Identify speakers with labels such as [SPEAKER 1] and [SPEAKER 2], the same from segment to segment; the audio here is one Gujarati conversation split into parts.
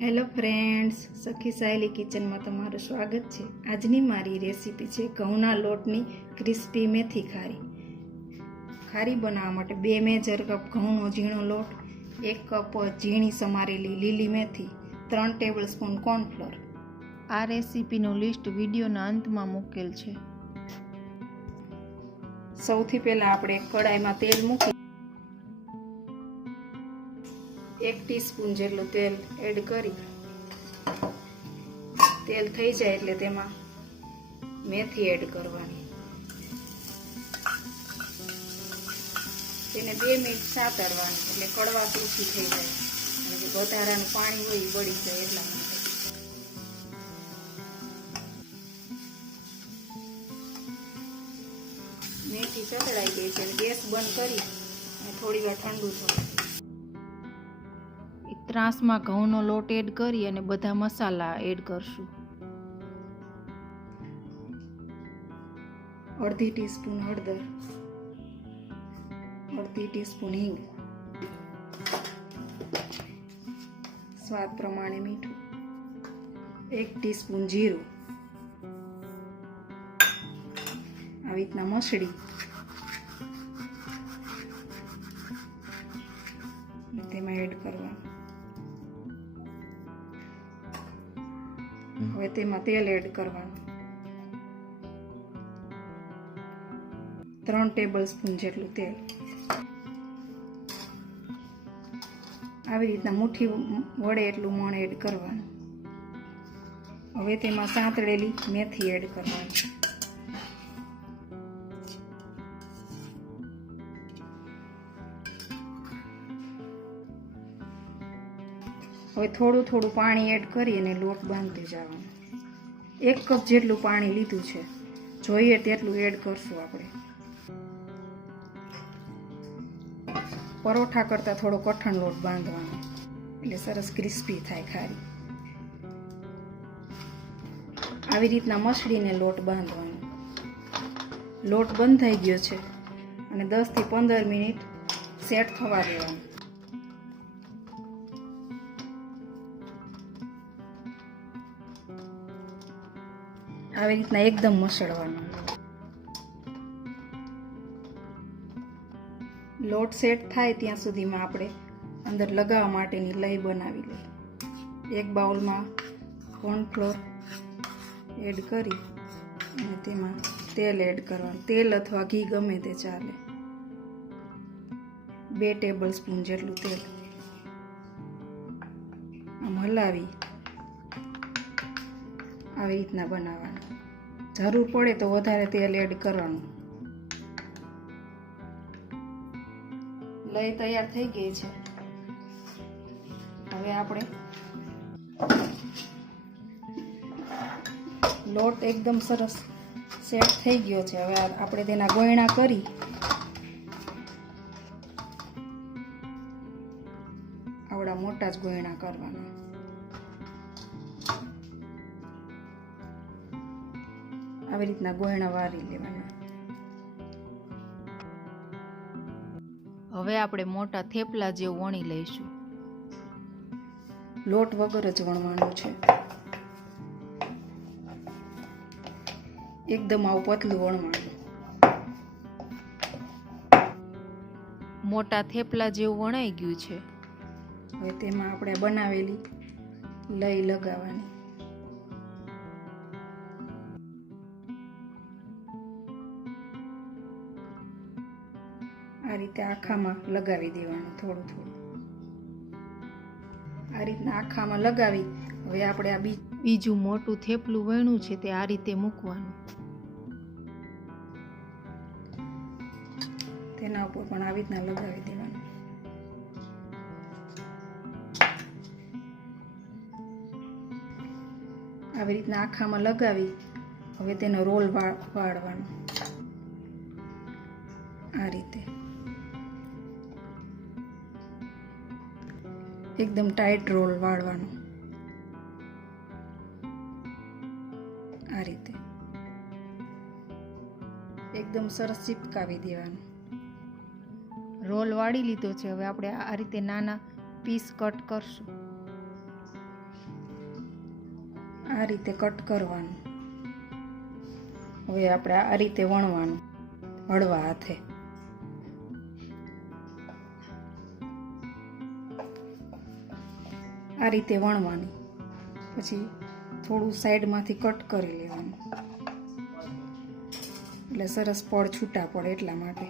[SPEAKER 1] હેલો ફ્રેન્ડ્સ સખી સાયલી કિચનમાં તમારું સ્વાગત છે. આજની મારી રેસીપી છે ઘઉંના લોટની ક્રિસ્પી મેથી ખારી. ખારી બનાવવા માટે બે મેજર કપ ઘઉંનો ઝીણો લોટ, એક કપ ઝીણી સમારેલી લીલી મેથી, ત્રણ ટેબલ સ્પૂન કોર્નફ્લોર
[SPEAKER 2] આ રેસીપીનું લિસ્ટ વિડીયોના અંતમાં મૂકેલ છે.
[SPEAKER 1] સૌથી પહેલાં આપણે કડાઈમાં તેલ મૂકી એક ટીસ્પૂન જેટલું તેલ એડ કરી. તેલ થઈ જાય એટલે તેમાં મેથી એડ કરવાની. તેને બે મિનિટ સાતરવાની એટલે કડવા પૂછી થઈ જાય. અને જે વધારાનું પાણી હોય એ બળી જાય એટલા માટે. મેથી ચતડાઈ ગઈ છે ગેસ બંધ કરી. થોડી વાર ઠંડુ
[SPEAKER 2] એ ત્રાસમાં ઘઉંનો લોટ એડ કરી અને બધા મસાલા એડ કરશું.
[SPEAKER 1] અડધી ટીસ્પૂન હળદર, અડધી ટીસ્પૂન હિંગ, સ્વાદ પ્રમાણે મીઠું, એક ટીસ્પૂન જીરું, આવી રીતના મસળી, તેમાં એડ કરવાનું. તેમાં તેલ એડ કરવાનું. ત્રણ ટેબલ સ્પૂન જેટલું તેલ. આવી રીતના મુઠ્ઠી વડે એટલું મણ એડ કરવાનું. હવે તેમાં સાંતળેલી મેથી એડ કરવાની. હવે થોડું થોડું પાણી એડ કરી અને લોટ બાંધી જવાનું. એક કપ જેટલું પાણી લીધું છે. જોઈએ તેટલું એડ કરશું આપણે. પરોઠા કરતાં થોડો કઠણ લોટ બાંધવાનો. એટલે સરસ ક્રિસ્પી થાય ખારી. આવી રીતના મસળીને લોટ બાંધવાનો. લોટ બંધ થઈ ગયો છે. અને દસથી પંદર મિનિટ સેટ થવા દેવાનું. આવી રીતના એકદમ મસળવાનું. લોટ સેટ થાય ત્યાં સુધીમાં આપણે અંદર લગાવવા માટેની લઈ બનાવી લઈએ. એક બાઉલમાં કોર્નફ્લોર એડ કરી અને તેમાં તેલ એડ કરવાનું. તેલ અથવા ઘી ગમે તે ચાલે. બે ટેબલ સ્પૂન જેટલું તેલ આમ હલાવી આવી રીતના બનાવવાનું. જરૂર પડે તો વધારે તેલ એડ કરવાનું. લઈ તૈયાર થઈ ગઈ છે. હવે આપણે લોટ એકદમ સરસ સેટ થઈ ગયો છે. હવે આપણે તેના ગોયણા કરી આવડા મોટા જ ગોયણા કરવાના. આવી રીતના ગોયણા વારી લેવાના.
[SPEAKER 2] હવે આપણે મોટા થેપલા જેવું વણી લઈશું.
[SPEAKER 1] લોટ વગર જ વણવાનો છે. એકદમ આવું પતલું વણવાનું.
[SPEAKER 2] મોટા થેપલા જેવું વણાઈ ગયું છે.
[SPEAKER 1] હવે તેમાં આપણે બનાવેલી લઈ લગાવવાની. આ રીતે આખામાં લગાવી દેવાનું થોડું થોડું. આ રીતના આખામાં લગાવી, હવે આપણે આ
[SPEAKER 2] બીજું મોટું થેપલું વણ્યું છે તે આ રીતે મૂકવાનું.
[SPEAKER 1] તેના ઉપર પણ આવી રીતના લગાવી દેવાનું. આવી રીતના આખામાં લગાવી, હવે તેનો રોલ વાળવાનો. આ રીતે. એકદમ ટાઈટ રોલ વાળવાનો. આ રીતે. એકદમ સરસ ચીપકાવી દેવાનું.
[SPEAKER 2] રોલ વાળી લીધો છે. હવે આપણે આ રીતે નાના પીસ કટ કરશું.
[SPEAKER 1] આ રીતે કટ કરવાનું. હવે આપણે આ રીતે વણવાનું. હળવા હાથે. આ રીતે વણવાની. પછી થોડું સાઈડમાંથી કટ કરી લેવાનું. એટલે સરસ પડ છૂટા પડે એટલા માટે.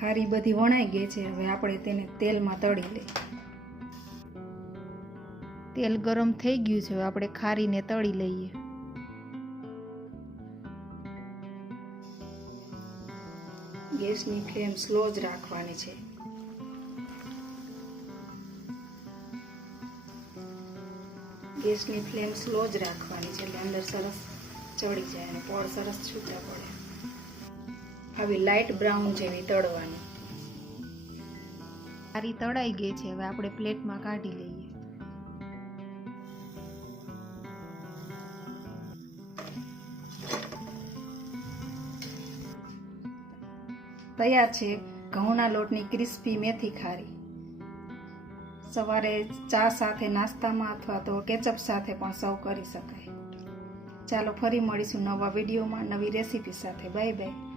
[SPEAKER 1] ખારી બધી વણાઈ ગઈ છે. હવે આપણે તેને તેલમાં તળી લઈએ.
[SPEAKER 2] તેલ ગરમ થઈ ગયું છે. આપણે ખારીને તળી લઈએ.
[SPEAKER 1] ગેસની ફ્લેમ સ્લો જ રાખવાની છે. ગેસની ફ્લેમ સ્લો જ રાખવાની છે એટલે અંદર સરસ ચડી જાય અને પોળ સરસ છૂટા પડે. આવી લાઇટ બ્રાઉન જેવી તળવાની.
[SPEAKER 2] સારી તળાઈ ગઈ છે હવે આપણે પ્લેટમાં કાઢી લઈએ.
[SPEAKER 1] તૈયાર છે ઘઉંના લોટની ક્રિસ્પી મેથી ખારી. સવારે ચા સાથે, નાસ્તામાં અથવા તો કેચઅપ સાથે પણ સર્વ કરી શકાય. ચાલો ફરી મળીશું નવા વિડીયોમાં, નવી રેસીપી સાથે. Bye bye.